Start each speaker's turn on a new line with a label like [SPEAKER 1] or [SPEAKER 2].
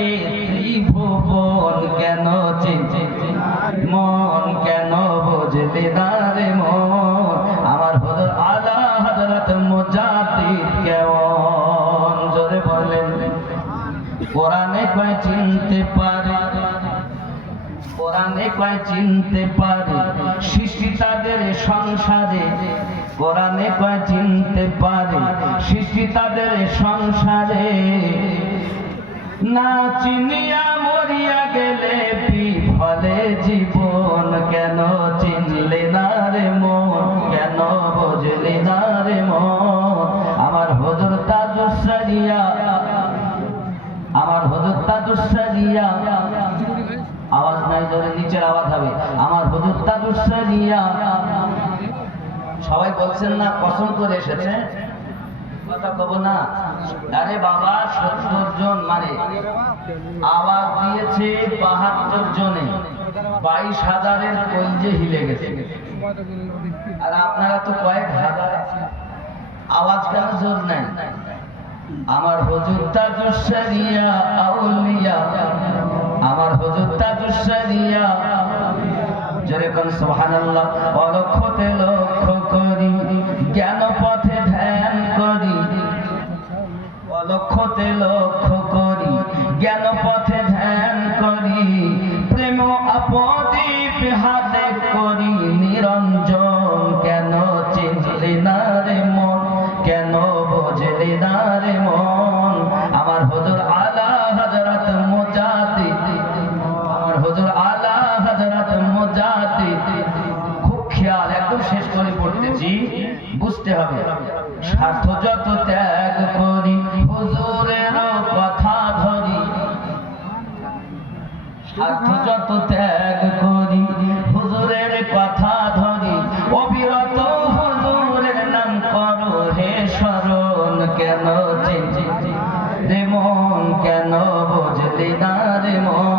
[SPEAKER 1] চলে এ কেন চিনছে কেন বুঝলি না রে আমার হজর আলা হজরত মুজাদ্দিদ কেমন? জোরে বলেন। কোরআনে কয় চিনতে পারে? কোরআনে কয় চিনতে পারে? সৃষ্টি সংসারে কোরআনে কয় চিনতে পারে? সৃষ্টি সংসারে না চিনিয়া মরিয়া গেলে বিফলে জীবন। কেন চিনলে না রে মন? কেন বুঝলি না রে মন? আমার হজর তাজুসারিয়া আমার হজর তাজুসারিয়া আওয়াজ নাই জোরে, নিচের আওয়াজ হবে। আমার হুজুর তাদুসারিয়া সবাই বলছেন না, কসম করে এসেছে। কথা কব না। আরে বাবা, সত্তর জন মানে আওয়াজ দিয়েছে বাহাত্তর জনে। বাইশ হাজারের কলজে হিলে গেছে। আর আপনারা তো কয়েক হাজার আওয়াজ কেন জোর নেই আমার হুজুর তাজুসারিয়া আউলিয়া। আমার হুজুর তাজুসারিয়া যেরকম সুবহানাল্লাহ। অলক্ষতে লক্ষ্য করি। জ্ঞান পথে অলক্ষতে লক্ষ্য করি, জ্ঞান পথে ধ্যান করি, প্রেম আপদীপ হাতে করি, নিরঞ্জন কেন চিনলি না রে মন, কেন বুঝলি না রে মন? আমার হুজুর আলা হযরত মুজাদ্দিদ, আমার হুজুর আলা হযরত মুজাদ্দিদ। খুব খেয়াল, একদম শেষ করে পড়তেছি, বুঝতে হবে। স্বার্থ যত ত্যাগ ত্যাগ করি, হুজুরের কথা ধরি, অবিরত হুজুরের নাম করো হে স্মরণ কেন রে মন কেন বুঝলি না রে মন?